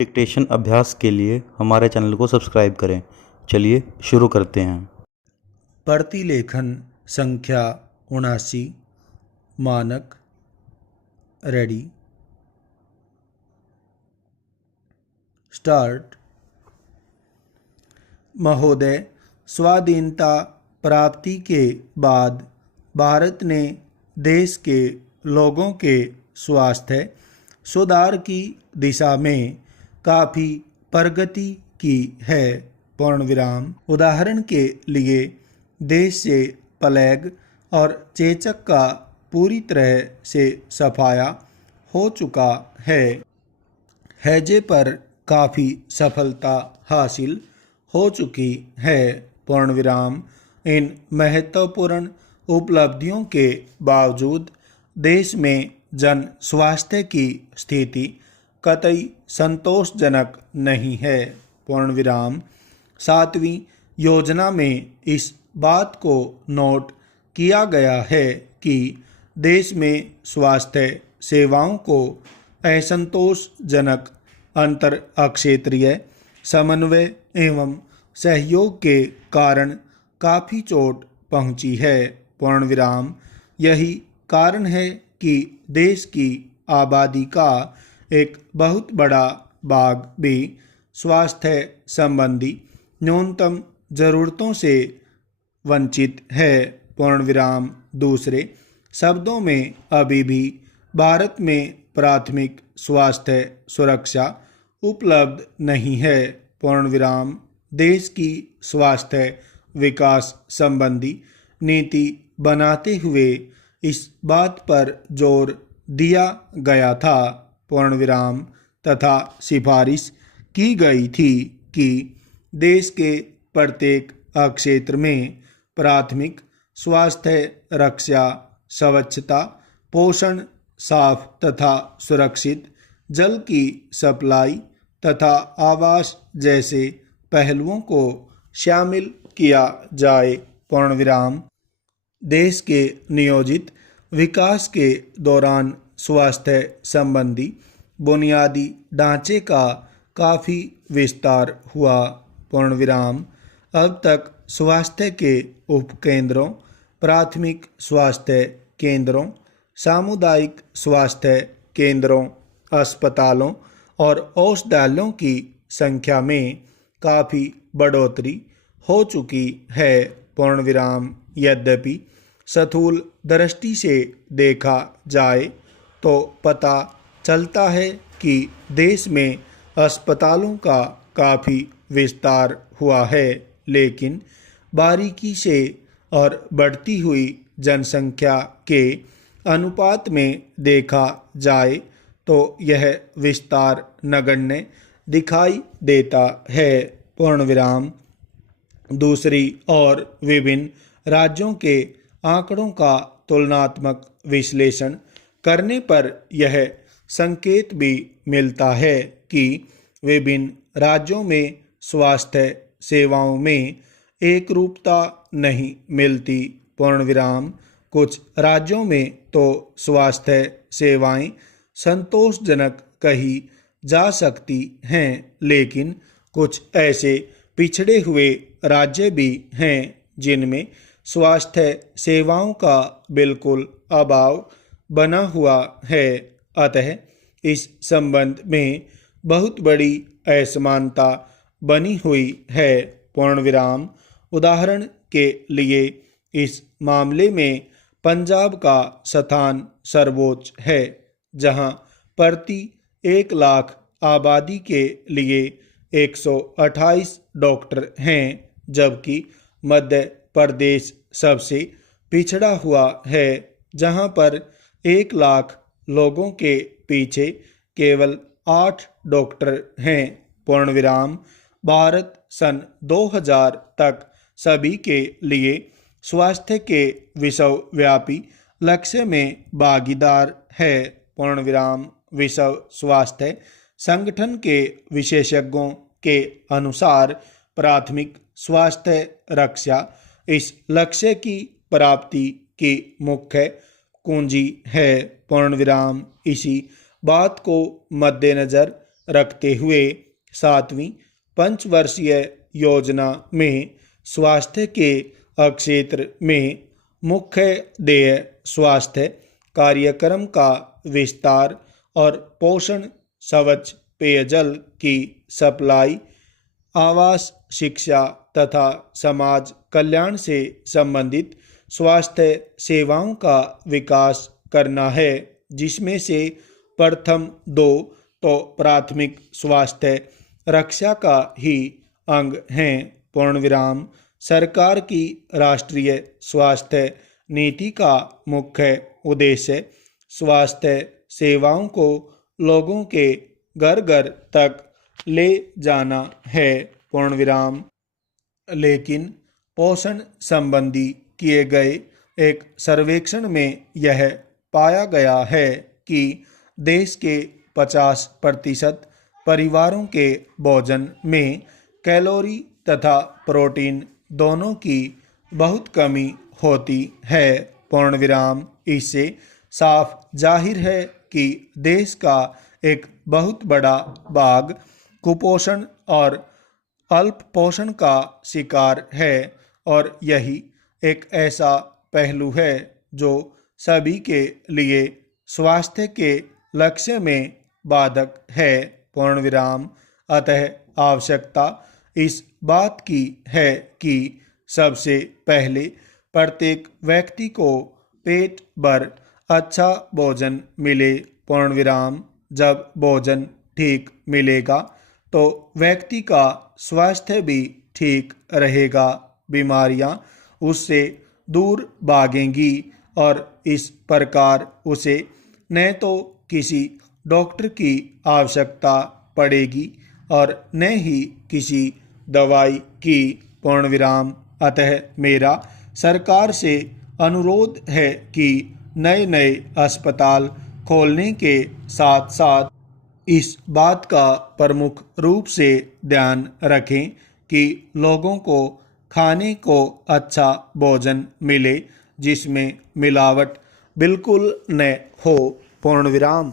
Dictation अभ्यास के लिए हमारे चैनल को सब्सक्राइब करें। चलिए शुरू करते हैं। प्रतिलेखन संख्या 79। मानक। रेडी। स्टार्ट। महोदय, स्वाधीनता प्राप्ति के बाद भारत ने देश के लोगों के स्वास्थ्य सुधार की दिशा में काफ़ी प्रगति की है। पूर्ण विराम। उदाहरण के लिए देश से प्लेग और चेचक का पूरी तरह से सफाया हो चुका है। हैजे पर काफ़ी सफलता हासिल हो चुकी है। पूर्ण विराम। इन महत्वपूर्ण उपलब्धियों के बावजूद देश में जन स्वास्थ्य की स्थिति कतई संतोषजनक नहीं है। पूर्ण विराम। 7वीं योजना में इस बात को नोट किया गया है कि देश में स्वास्थ्य सेवाओं को असंतोषजनक अंतर क्षेत्रीय समन्वय एवं सहयोग के कारण काफ़ी चोट पहुंची है। पूर्ण विराम। यही कारण है कि देश की आबादी का एक बहुत बड़ा भाग भी स्वास्थ्य संबंधी न्यूनतम ज़रूरतों से वंचित है। पूर्ण विराम। दूसरे शब्दों में अभी भी भारत में प्राथमिक स्वास्थ्य सुरक्षा उपलब्ध नहीं है। पूर्ण विराम। देश की स्वास्थ्य विकास संबंधी नीति बनाते हुए इस बात पर जोर दिया गया था। पूर्ण विराम। तथा सिफारिश की गई थी कि देश के प्रत्येक क्षेत्र में प्राथमिक स्वास्थ्य रक्षा, स्वच्छता, पोषण, साफ तथा सुरक्षित जल की सप्लाई तथा आवास जैसे पहलुओं को शामिल किया जाए। पूर्ण विराम। देश के नियोजित विकास के दौरान स्वास्थ्य संबंधी बुनियादी ढांचे का काफ़ी विस्तार हुआ। पूर्ण विराम। अब तक स्वास्थ्य के उपकेंद्रों, प्राथमिक स्वास्थ्य केंद्रों, सामुदायिक स्वास्थ्य केंद्रों, अस्पतालों और औषधालयों की संख्या में काफ़ी बढ़ोतरी हो चुकी है। पूर्ण विराम। यद्यपि स्थूल दृष्टि से देखा जाए तो पता चलता है कि देश में अस्पतालों का काफ़ी विस्तार हुआ है, लेकिन बारीकी से और बढ़ती हुई जनसंख्या के अनुपात में देखा जाए तो यह विस्तार नगण्य दिखाई देता है। पूर्ण विराम। दूसरी ओर विभिन्न राज्यों के आंकड़ों का तुलनात्मक विश्लेषण करने पर यह संकेत भी मिलता है कि विभिन्न राज्यों में स्वास्थ्य सेवाओं में एक रूपता नहीं मिलती। पूर्ण विराम। कुछ राज्यों में तो स्वास्थ्य सेवाएं संतोषजनक कही जा सकती हैं, लेकिन कुछ ऐसे पिछड़े हुए राज्य भी हैं जिनमें स्वास्थ्य सेवाओं का बिल्कुल अभाव बना हुआ है। अतः इस संबंध में बहुत बड़ी असमानता बनी हुई है। पूर्ण विराम। उदाहरण के लिए इस मामले में पंजाब का स्थान सर्वोच्च है, जहां प्रति 1 लाख आबादी के लिए 128 डॉक्टर हैं, जबकि मध्य प्रदेश सबसे पिछड़ा हुआ है, जहां पर 1 लाख लोगों के पीछे केवल 8 डॉक्टर हैं। पूर्ण विराम। भारत सन 2000 तक सभी के लिए स्वास्थ्य के विश्वव्यापी लक्ष्य में भागीदार है। पूर्ण विराम। विश्व स्वास्थ्य संगठन के विशेषज्ञों के अनुसार प्राथमिक स्वास्थ्य रक्षा इस लक्ष्य की प्राप्ति की मुख्य कुंजी है। पूर्ण विराम। इसी बात को मद्देनज़र रखते हुए 7वीं पंचवर्षीय योजना में स्वास्थ्य के क्षेत्र में मुख्यतः स्वास्थ्य कार्यक्रम का विस्तार और पोषण, स्वच्छ पेयजल की सप्लाई, आवास, शिक्षा तथा समाज कल्याण से संबंधित स्वास्थ्य सेवाओं का विकास करना है, जिसमें से प्रथम 2 तो प्राथमिक स्वास्थ्य रक्षा का ही अंग हैं। पूर्णविराम। सरकार की राष्ट्रीय स्वास्थ्य नीति का मुख्य उद्देश्य स्वास्थ्य सेवाओं को लोगों के घर घर तक ले जाना है। पूर्णविराम। लेकिन पोषण संबंधी किए गए एक सर्वेक्षण में यह पाया गया है कि देश के 50% परिवारों के भोजन में कैलोरी तथा प्रोटीन दोनों की बहुत कमी होती है। पूर्णविराम। इससे साफ जाहिर है कि देश का एक बहुत बड़ा भाग कुपोषण और अल्प पोषण का शिकार है और यही एक ऐसा पहलू है जो सभी के लिए स्वास्थ्य के लक्ष्य में बाधक है। पूर्णविराम। अतः आवश्यकता इस बात की है कि सबसे पहले प्रत्येक व्यक्ति को पेट भर अच्छा भोजन मिले। पूर्णविराम। जब भोजन ठीक मिलेगा तो व्यक्ति का स्वास्थ्य भी ठीक रहेगा, बीमारियां उससे दूर भागेंगी और इस प्रकार उसे न तो किसी डॉक्टर की आवश्यकता पड़ेगी और न ही किसी दवाई की। पूर्णविराम। अतः मेरा सरकार से अनुरोध है कि नए नए अस्पताल खोलने के साथ साथ इस बात का प्रमुख रूप से ध्यान रखें कि लोगों को खाने को अच्छा भोजन मिले जिसमें मिलावट बिल्कुल न हो। पूर्णविराम।